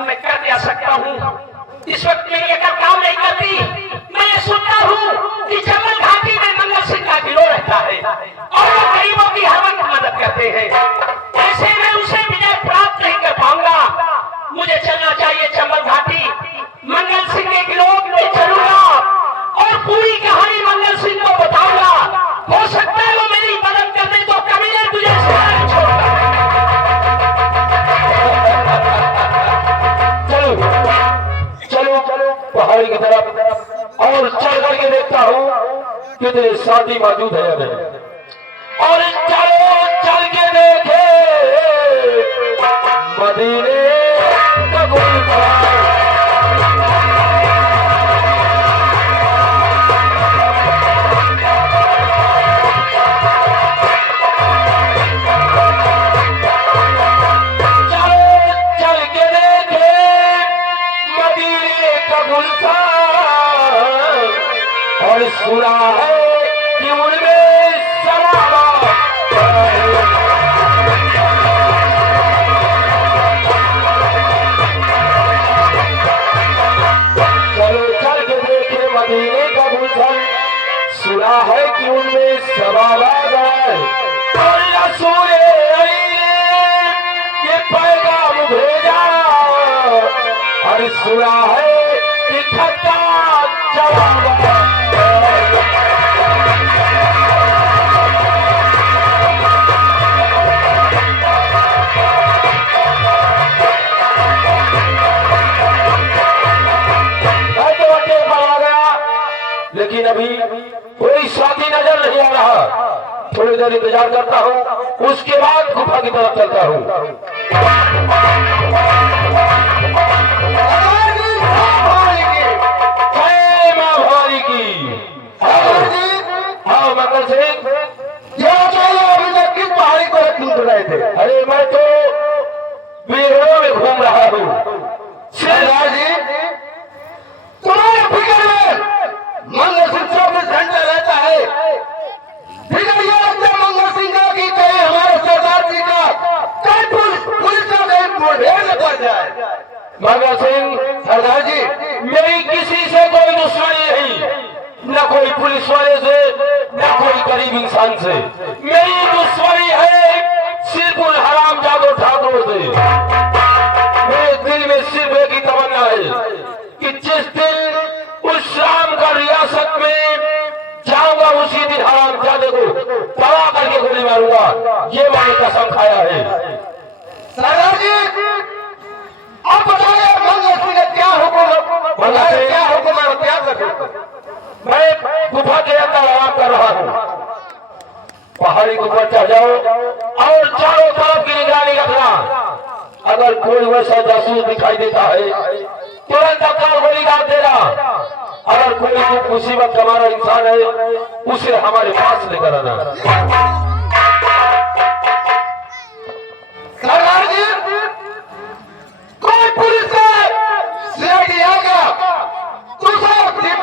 अब मैं कर क्या सकता हूँ। इस वक्त मेरी अगर काम नहीं करती। मैं ये सुनता हूँ कि चंबल घाटी में मंगल सिंह का गिरोह रहता है और वो गरीबों की हर वक्त मदद करते हैं। ऐसे में उसे विजय प्राप्त नहीं कर पाऊंगा। मुझे चलना चाहिए चंबल घाटी, मंगल सिंह के गिरोह में चलूंगा और पूरी कहानी मंगल सिंह को बताऊंगा। हो सकता है वो मेरी मदद कर दे तो कमीने तुझे छोड़कर पहाड़ी की तरफ और चढ़ करके देखता हूँ कितने साथी मौजूद है अभी। और चलो चल के देखे मदीने का गुलशन। और सुना है कि उनमें सवाबा चलो चल के देखे मदीने का गुलशन। सुना है कि उनमें सवाबा है और रसूल ये पैगाम भेजा। और सुना है कि खत्ता जवाब लेकिन अभी कोई साथी नजर नहीं आ रहा। थोड़ी देर इंतजार करता हूँ, उसके बाद गुफा की तरफ चलता हूँ। माँ भारी की हाँ मंगल सिंह अभी तक किस पहाड़ी को ढूंढ रहे थे? अरे मैं तो बेघरों में घूम रहा हूँ। सरदार जी तुम्हारे फिक्र में मंगल सिंह 24 घंटे रहता है। फिक्र ये लगता है मंगल सिंह का कि कहीं हमारे सरदार जी का कहीं पुलिस का कहीं मुठभेड़ न पड़ जाए। मंगल सिंह सरदार जी मेरी किसी से कोई दुश्मनी नहीं, न कोई पुलिस वाले से न कोई गरीब इंसान से। मेरी दुश्मनी है सिर्फ उन हराम जादो ठाकुरों से। मेरे दिल में सिर्फ एक ही तमन्ना है कि जिस दिन उस शाम का रियासत में जाऊंगा उसी दिन हराम जादे को तबाह करके गोली मारूंगा। ये मैंने कसम खाया है। सरदार जी अब बताइए मंगल सिंह ने क्या हुक्म और क्या कर? मैं गुफा के अंदर आराम कर रहा हूँ। पहाड़ी के ऊपर चढ़ जाओ और चारों तरफ की निगरानी रखना। अगर कोई वैसा जासूस दिखाई देता है तुरंत अपना गोली दाग देना। अगर कोई मुसीबत का हमारा इंसान है उसे हमारे पास लेकर आना। सरदार जी कोई पुलिस का सीआईडी आएगा तो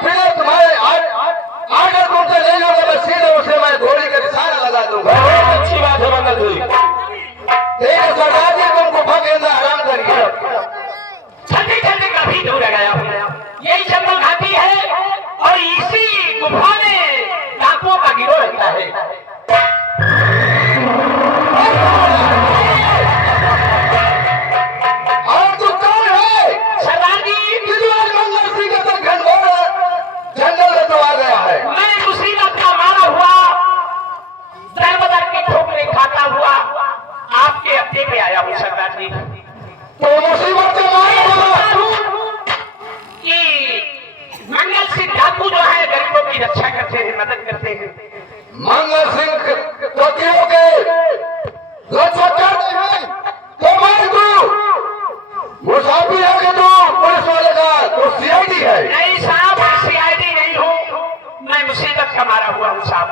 फिर तुम्हारे आर्डर को ले लो। मैं सीधे उसे मैं गोली का निशाना लगा दूंगा। बहुत अच्छी बात है मंगल सिंह। देखो सरदार जी तुम गुफा के अंदर आराम करिए। चलते चलते काफी दूर आ गया हूँ। यही चंबल घाटी है और इसी गुफा में डाकुओं का गिरोह रहता है। और तू कौन है? सरदार जी मंगल सिंह का तो जंगल में तो आ गया है। मैं मुसीबत का मारा हुआ दर बदर के ठोकरे खाता हुआ आपके अड्डे पे आया हूँ सरदार जी। तो मुसीबत से मारा हुआ कि मंगल सिंह डाकू जो है गरीबों की रक्षा करते हैं, मदद करते हैं। मंगल सिंह तो क्यों के रक्षा करते हैं तो मैं तू मुसाफिर है कि तू पुलिस वाले का तो सीआईडी है? नहीं साहब सीआईडी नहीं हूँ, मैं मुसीबत का मारा हुआ हूँ साहब।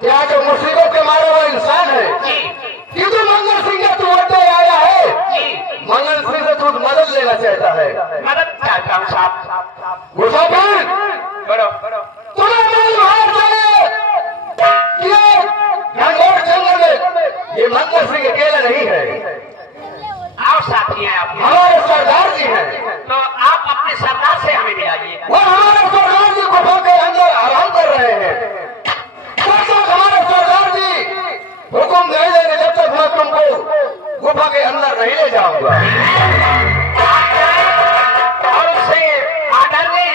क्या जो मुसीबत के मारा हुआ इंसान है जी कि तू मंगल सिंह का तू अड्डे आया है? जी मंगल सिंह से तू मदद लेना चाहता है? मदद चाहता हूँ साहब। मुसाफिर बड़ो तुम्हें मालूम है कि घनघोर जंगल में ये मंगल सिंह अकेला नहीं है। आओ साथी हैं आप, हमारे सरदार जी हैं। के अंदर नहीं ले जाऊंगा। और उससे आर्डर ले,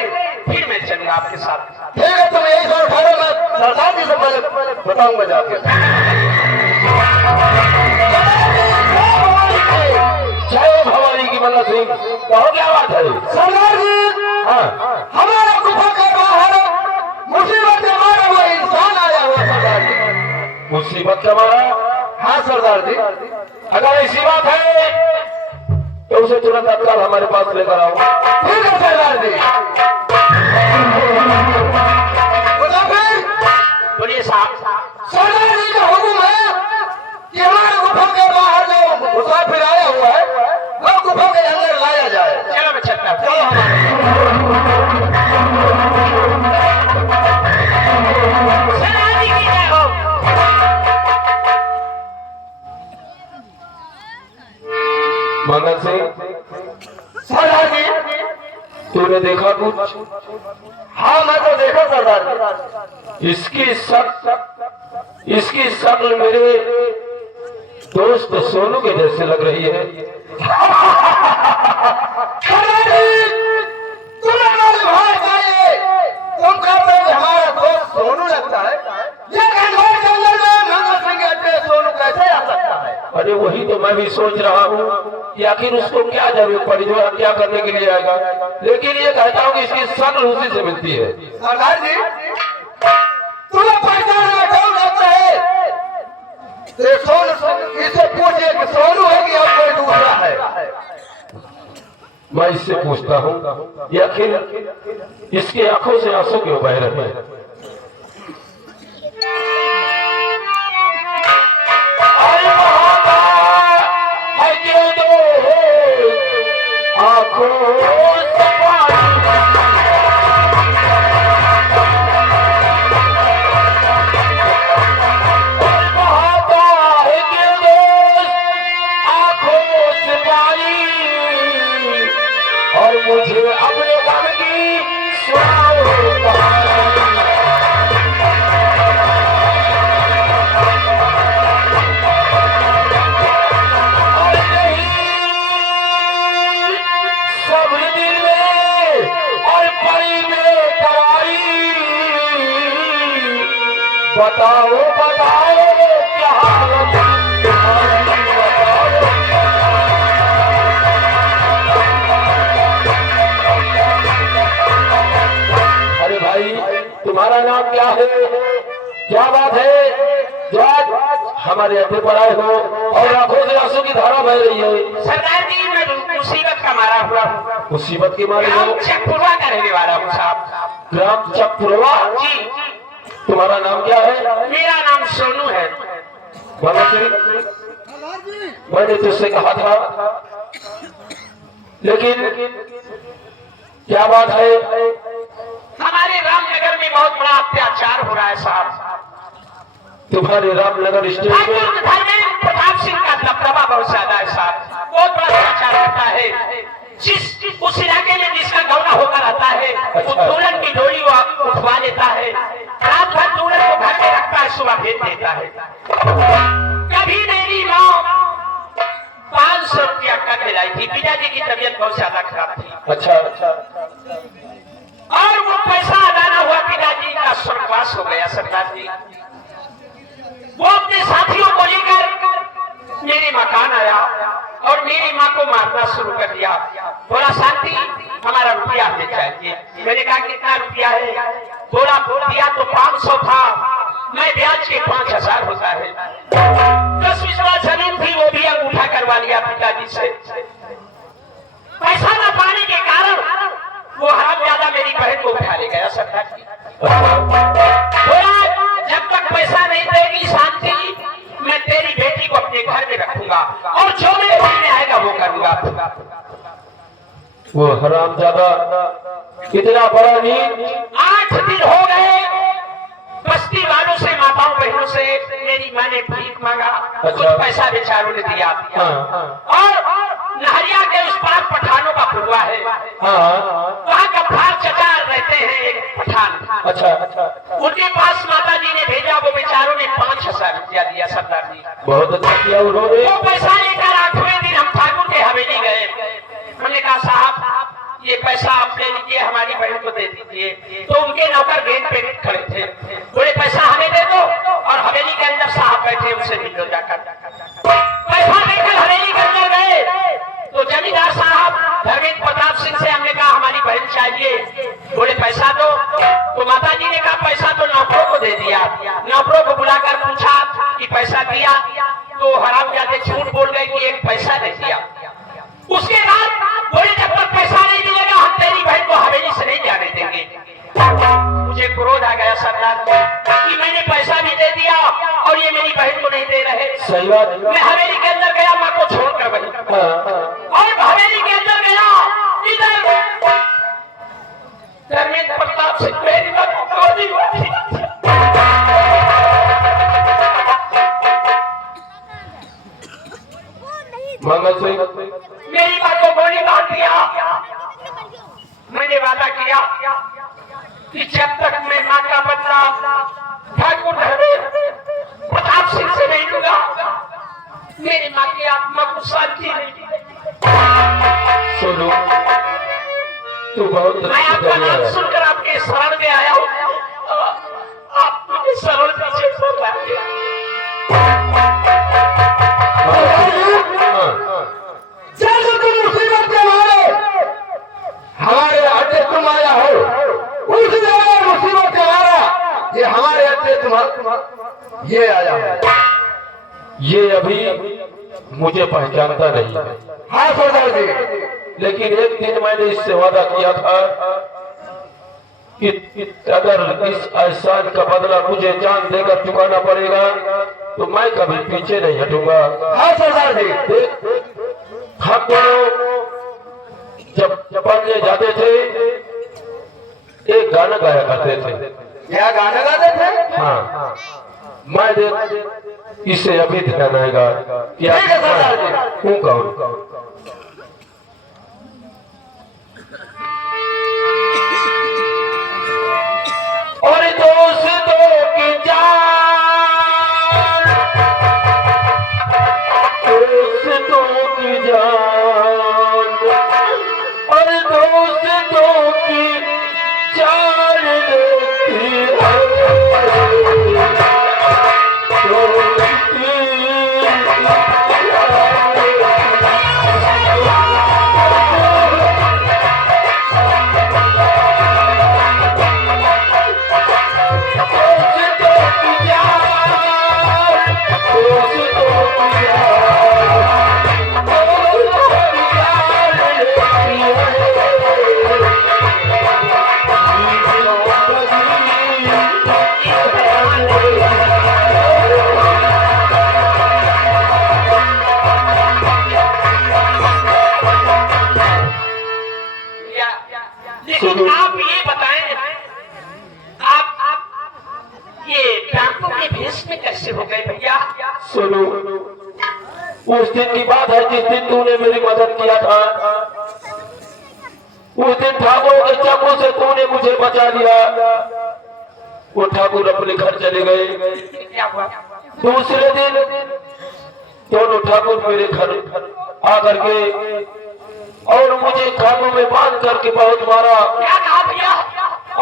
फिर मैं चलूंगा आपके साथ। ठीक है, तुम यही सर ठहरो, मैं सरदार जी से पहले बताऊंगा जाके। जय भवानी की मल्ला सिंह, कहो क्या बात है? सरदार जी, हाँ, हमारा गुफा के बाहर मुसीबत से मारा हुआ इंसान आया हुआ सरदार जी। मुसीबत से मारा? हाँ सरदार जी। अगर ऐसी बात है तो उसे तुरंत तत्काल हमारे पास लेकर आओ। ठीक है सरदार जी। बोलिए साहब। सरदार जी का हुक्म है कि हमारे गुफा के बाहर जो मुसाफिर आया हुआ है वो गुफा के अंदर लाया जाए। चलो मैं चलता हूँ। चलो सरदार जी की जय हो। मंगल सिंह, सरदार जी तूने देखा कुछ? हाँ मैं तो देखा सरदार जी। इसकी शक्ल मेरे दोस्त सोनू के जैसे लग रही है। सरदार जी, तुम्हें हमारे भाई चाहिए, तुम कहते हो हमारा दोस्त सोनू लगता है, ये घनघोर जंगल में मंगल सिंह के अड्डे सोनू कैसे आ सकता है? अरे वही तो मैं भी सोच रहा हूँ कि आखिर उसको क्या जरूरत पड़ी जो क्या करने के लिए आएगा, लेकिन ये कहता हूँ कि इसकी शक्ल उसी से मिलती है। सरदार जी, तुम्हें पहचान में कौन लगता है? इससे पूछिए कि सोनू है कि और कोई दूसरा है। मैं इससे पूछता हूँ ये आखिर इसकी आंखों से आंसू क्यों बह रहे हैं? और मुझे अपने गम की सब दिल में और परी में कराई। बताओ बताओ क्या हालत तुम्हारी, बताओ। अरे भाई तुम्हारा नाम क्या है? क्या बात है जो आज हमारे अड्डे पर आए हो और आंखों से आंसू की धारा बह रही है? सरदार जी मैं मुसीबत का मारा हुआ हूँ। मुसीबत की मारी हो? ग्राम चकपुरवा का रहने वाला हूँ साहब। ग्राम चकपुरवा? जी। तुम्हारा नाम क्या है? मेरा नाम सोनू है। मैंने तुझसे कहा था, लेकिन क्या बात है? हमारे रामनगर में बहुत बड़ा अत्याचार हो रहा है साहब। तुम्हारे रामनगर स्टेट में धर्मेंद्र प्रताप सिंह का दबदबा बहुत ज्यादा है साहब। बहुत बड़ा अत्याचार करता है। उस इलाके में जिसका गौना होकर आता है वो दुल्हन की डोली वो उठवा लेता है, रात भर दुल्हन को घर में रखता है, सुबह भेज देता है। कभी मेरी माँ 500 रुपया कर लाई थी, पिताजी की तबीयत बहुत ज्यादा खराब थी। अच्छा अच्छा। और वो पैसा अदा न हुआ, पिताजी का स्वर्गवास हो गया सरदार जी। वो अपने साथियों को लेकर मेरे मकान आया और मेरी माँ को मारना शुरू कर दिया। बोला शांति हमारा रुपया हमें चाहिए। मैंने कहा कितना रुपया है? बोला दिया तो 500 था, मैं ब्याज के 5000 होता है। 10 बिस्वा जमीन थी वो भी अंगूठा करवा लिया पिताजी से। पैसा न पाने के कारण वो हरामजादा मेरी बहन को उठा ले गया सरदार जी। बोला जब तक पैसा नहीं देगी शांति मैं तेरी बेटी को अपने घर में रखूंगा और जो मेरे मन में आएगा वो करूंगा। वो हरामजादा कितना बड़ा नीच। 8 दिन हो गए बस्ती वालों से, माताओं बहनों से मेरी माँ ने भीख मांगा। कुछ पैसा बेचारों ने दिया। और नहरिया के उस पार पठानों का पुरवा है, वहाँ गफ्फार चचा रहते हैं एक पठान। अच्छा अच्छा। उनके पास माता जी ने भेजा, वो बेचारों ने 5000 रुपया दिया सरदार जी। बहुत अच्छा किया उन्होंने। वो पैसा लेकर 8वें कि एक पैसा नहीं दिया। उसके बाद बोले जब तक पैसा नहीं मिलेगा हम तेरी बहन को हवेली से नहीं जाने देंगे। मुझे क्रोध आ गया सरदार कि मैंने पैसा भी दे दिया और ये मेरी बहन को नहीं दे रहे। सही बात। मैं हवेली के अंदर गया, माँ को छोड़कर वही और हवेली के अंदर गया। इधर धर्मेंद्र प्रताप सिंह मेरी माँ को गोली मारी। मंगल सिंह मेरी माँ को गोली मार दिया। मैंने वादा किया कि जब तक मैं माँ का बदला ठाकुर धर्मेंद्र प्रताप सिंह से नहीं लूंगा मेरी माँ की आत्मा को शांति नहीं मिलेगी। सुनो, तू बहुत मैं आपका नाम सुनकर आपके शरण में आया हूँ। आप मुझे शरण पीछे छोड़ लाएंगे। जैसे तुम मुसीबत के मारे हमारे अड्डे तुम आया हो, उस जगह मुसीबत के मारा ये हमारे अड्डे तुम ये आया है। ये अभी मुझे पहचानता नहीं है। हाँ सरदार जी, लेकिन एक दिन मैंने इससे वादा किया था कि अगर इस एहसान का बदला मुझे जान देकर चुकाना पड़ेगा तो मैं कभी पीछे नहीं हटूंगा। हाँ सरदार जी, हम दोनों जब पढ़ने जाते थे एक गाना गाया करते थे। क्या गाना गाते थे? हाँ, मैं देख इसे अभी ध्यान आएगा क्या हूँ कौन। और दोस्तों की जान, दोस्तों की जान, और दोस्तों की जान लेती है लेकिन आप ये बताएं, आप ये डाकू के भेष में कैसे हो गए भैया? सुनो, उस दिन की बात है जिस दिन तूने मेरी मदद किया था। उस दिन ठाकुर के चाकू से तूने मुझे बचा लिया। वो ठाकुर अपने घर चले गए। क्या हुआ? दूसरे दिन दोनों ठाकुर मेरे घर आकर के और मुझे खानों में बांध करके बहुत मारा। क्या कहा भैया?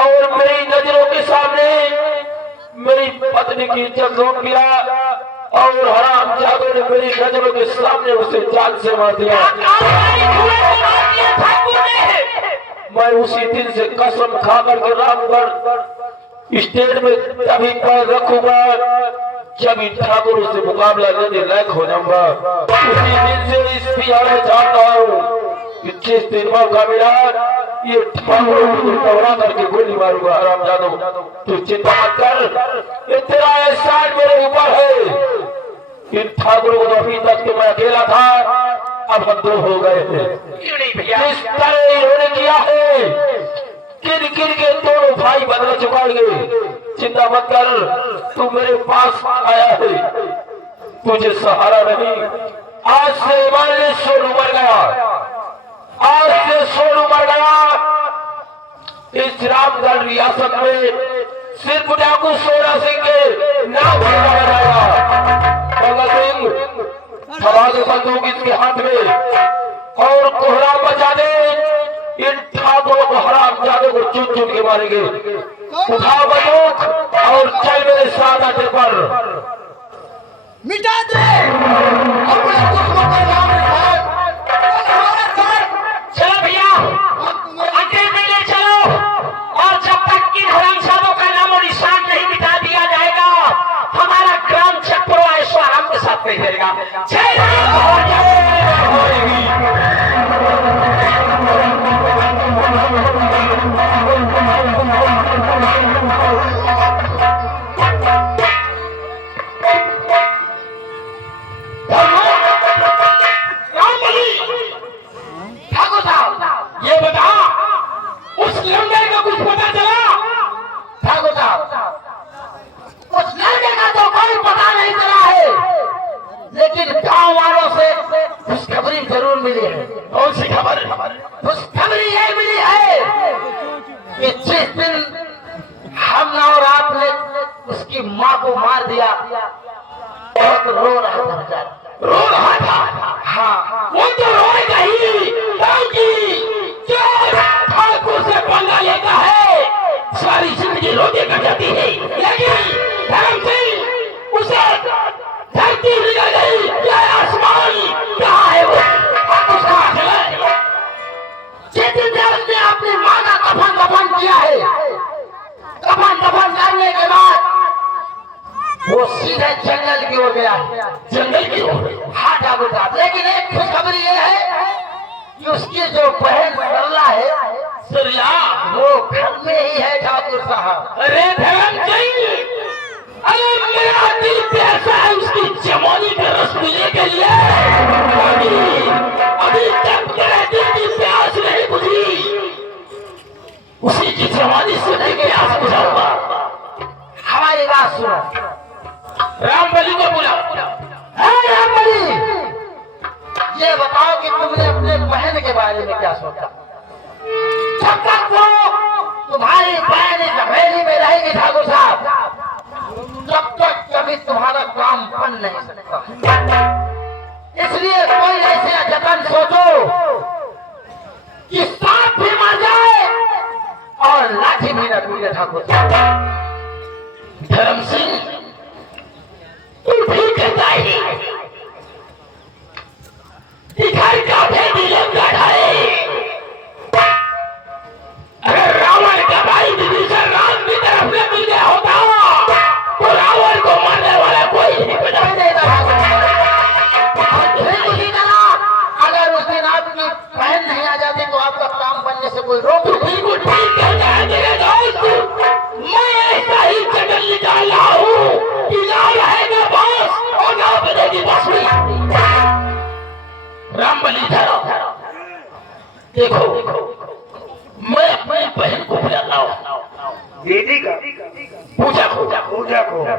और मेरी नजरों के सामने मेरी पत्नी की इज्जत लूट लिया और हराम जादू ने मेरी नजरों के सामने उसे जान से मार दिया। मैं उसी दिन से कसम खा करके रामगढ़ स्टेट में तभी पैर रखूंगा जब ठाकुर से मुकाबला लेने लायक हो जाऊंगा। उसी दिन से इस बिहार में जानता हूँ कि जिस दिन मौका मिला ये ठाकुर को टकरा करके गोली मारूंगा। हराम जादू, तू चिंता मत कर, ये तेरा एहसान मेरे ऊपर है। इन ठाकुर को तो अभी तक तो मैं अकेला था, अब हम दो हो गए हैं। क्यों नहीं भैया? इस तरह इन्होंने किया है, किन किन के दोनों भाई बदला चुकाएंगे। चिंता मत कर, तू मेरे पास आया है, तुझे सहारा नहीं। आज से मान ले सोनू मर गया, आज से सोनू मर गया। इस रामगढ़ रियासत में सिर्फ डाकू सोना सिंह के नाम से जाना जाएगा। मंगल सिंह थमा दे बंदूक इसके हाथ में और कोहराम बचा दे। इन ठाकुरों को हराम जादू को चुन चुन के मारेंगे। उठाओ बंदूक और चल मेरे साथ अड्डे पर। मिटा दे अपने दुश्मन का नाम लिखा। चलो भैया अड्डे में ले चलो और जब तक इन हरामजादों का नाम और निशान नहीं मिटा दिया जाएगा हमारा ग्राम चक्रो ऐशो आराम के साथ नहीं रहेगा। जय राम। जरूर मिली है। कौन सी खबर? खुशखबरी ये मिली है कि जिस दिन हमने और आपने उसकी माँ को मार दिया, बहुत रो रहा था बेचारा। रो रहा था? हाँ, वो तो रोएगा ही, क्योंकि जो ठाकुर से पंगा लेता है सारी जिंदगी रोते कट जाती है। लेकिन धर्म सिंह उसे धरती बिगड़ गई या आसमान कहाँ है वो ठाकुर कहाँ चला है? जिस दिन से उसने अपनी माँ का कफन दफन किया है, कफन दफन करने के बाद वो सीधे जंगल की ओर गया है। जंगल की ओर? हाँ ठाकुर साहब, लेकिन एक खुशखबरी ये है कि उसकी जो बहन सरला है, सरला, वो घर में ही है ठाकुर साहब। अरे धर्म सिंह, अरे मेरा दिल प्यासा है उसकी जवानी के रस पीने के लिए। अभी तक मेरे दिल की प्यास नहीं बुझी, उसी की जवानी से मैं प्यास बुझाऊंगा। हमारी बात सुनो। रामबली को बुलाओ। रामबली, ये बताओ कि तुमने अपने बहन के बारे में क्या सोचा? जब तक वो तुम्हारी बहन इस हवेली में रहेगी ठाकुर साहब, तब तक कभी तुम्हारा काम बन नहीं सकता। इसलिए कोई ऐसे जतन सोचो कि सांप भी मर जाए और लाठी भी न टूटे ठाकुर साहब। धर्म सिंह, तू ठीक कहता है, घर का भेदी लोग है। अगर रावण का भाई विभीषण राम की तरफ में मिल गया होता तो रावण को मारने वाला कोई नहीं बचा। अगर उस दिन आपकी बहन नहीं आ जाती तो आपका काम बनने से कोई रोक नहीं। बिल्कुल ठीक कहता है मेरे दोस्त, मैं ऐसा ही जंगल निकाल रहा हूँ कि ना रहेगा बांस और ना बजेगी बांसुरी। रामबली धरो, देखो मैं अपनी बहन को बुलाता हूँ, दीदी का पूजा को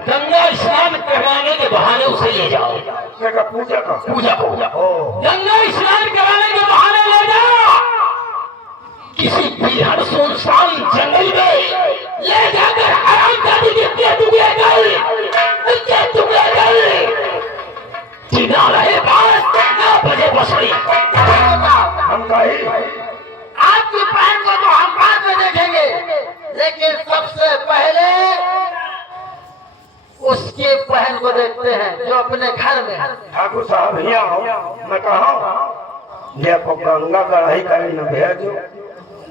गंगा स्नान कराने के बहाने उसे ले जाओ। पूजा का पूजा को ओ। गंगा स्नान कराने के बहाने ले जाओ, किसी बिहार सुनसान जंगल में ले जाकर हरामजादी के टुकड़े कर जिना रहे बात ना बजे बसड़ी। हम कही आपकी बहन को तो हम बाद में देखेंगे, लेकिन सबसे पहले उसकी बहन को देखते हैं जो अपने घर में है। ठाकुर साहब यहाँ हो, मैं कहा ये को गंगा कढ़ाई कहीं न भेजो,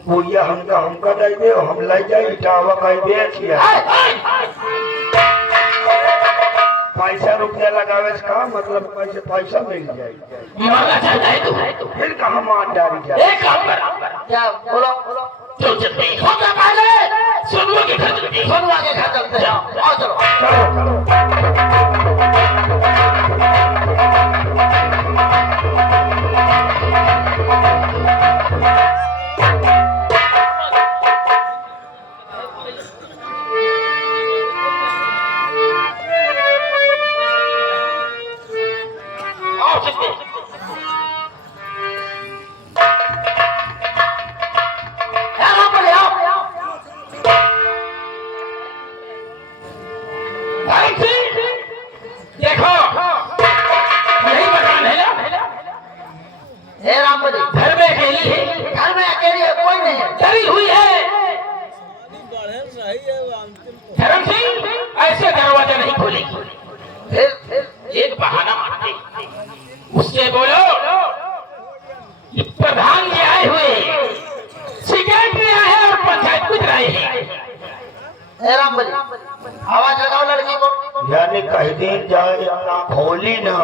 पूरिया हमका दे दे, हम ले जाए इटावा कहीं बेचिए। पैसा रुपया लगावे से का मतलब पैसा मिल जाए, मरना चाहता है तू? फिर कहाँ मार डाली जाए। एक काम कर, क्या बोलो? चल चलते हैं। सबसे पहले सोनुआ के घर चलते हैं। सोनुआ के घर चलते हैं। आओ चलो। चलो आओ चलते हैं। यहाँ पर आओ। धर्म सिंह, देखो यही मकान है ना? हे रामबली, घर में अकेली है, घर में अकेली है, कोई नहीं है। डरी हुई है। धर्म सिंह, ऐसे दरवाजा नहीं खोलेगी। फिर एक बहाना मारते, उससे बोलो कि प्रधान जी आए हुए, सेक्रेटरी आए हैं और पंचायत कुछ रहे हैं। हे रामबली, आवाज लगाओ लड़की को। यानी कहीं दिन जाए ना खोली ना,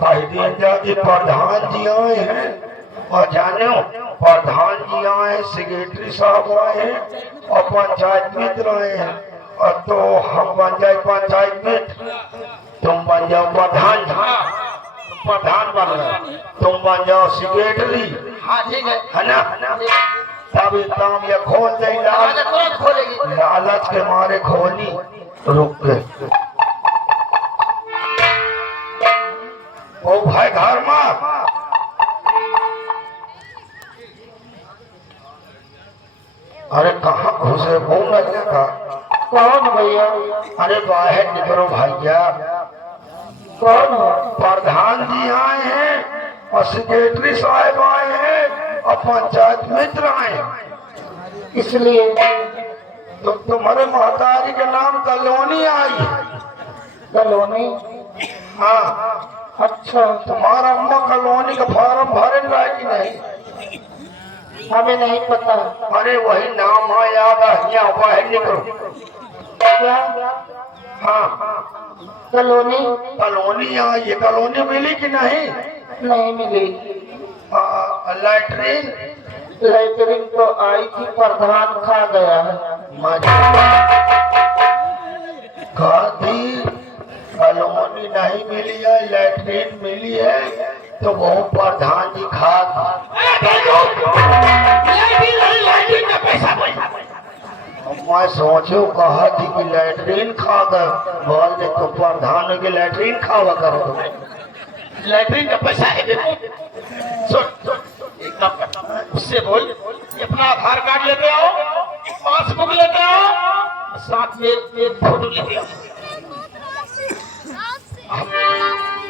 कहीं दिन जाके प्रधान जी आए हैं, और जाने प्रधान जी आए, सेक्रेटरी साहब आए हैं और पंचायत मित्र आए हैं, और तो हम बन जाए पंचायत मित्र, तुम बन जाओ प्रधान जी, प्रधान बन गए, तुम बन जाओ सेक्रेटरी, हाँ ठीक है ना? तब काम ये खोल देगा, दरवाजा तुरंत खोलेगी। लालच के मारे खोली, रुक गए। ओ भाई घर में अरे कहाँ घुसे घूम लगे का? कौन भैया? अरे बाहर निकलो भैया। कौन हो? प्रधान जी आए हैं और सेक्रेटरी साहब आए हैं और पंचायत मित्र आए हैं। इसलिए तो तुम्हारे महतारी के नाम कलोनी आई। कलोनी? हाँ, अच्छा, तुम्हारा अम्मा कलोनी का फॉर्म भरे रहा कि नहीं? हमें नहीं पता। अरे वही नाम है, याद है, यहाँ बाहर निकलो। क्या? हाँ, कलोनी? कलोनी आई है। कलोनी मिली कि नहीं? नहीं मिली। लैटरीन? लेटरिन तो आई थी, प्रधान खा गया है। गांधी कॉलोनी नहीं मिली है, लैटरीन मिली है, तो वो प्रधान जी खा मैं सोचो कहा थी कि लैटरीन खा गए, बोल दे तो प्रधान के लैटरीन खावा करो तुम। लैटरिन का पैसा है सुन एकदम उससे बोल अपना आधार कार्ड लेते आओ, पासबुक लेते आओ, साथ में एक फोटो लेते आओ।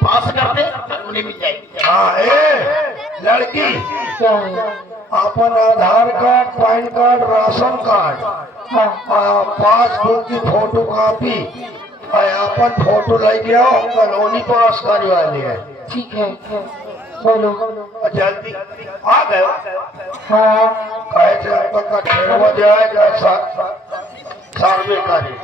पास करते उन्हें मिल जाएगी। हाँ, लड़की क्या है? अपन Aadhaar card, PAN card, ration card, हाँ, पासबुक की फोटो कॉपी, अपन फोटो लेके आओ, कॉलोनी पास करने वाली है। ठीक है, बोलो। जल्दी आ गए। हाँ, कैसे आपका 6 बजे आएगा, सर्वे करें।